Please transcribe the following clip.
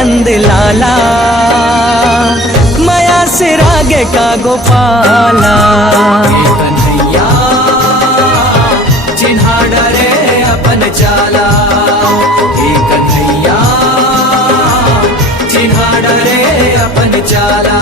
नंद लाला, माया से रागे का गोपाला। कन्हैया जिन्हा डरे अपन चाला, हे कन्हैया जिन्हा डरे अपन चाला।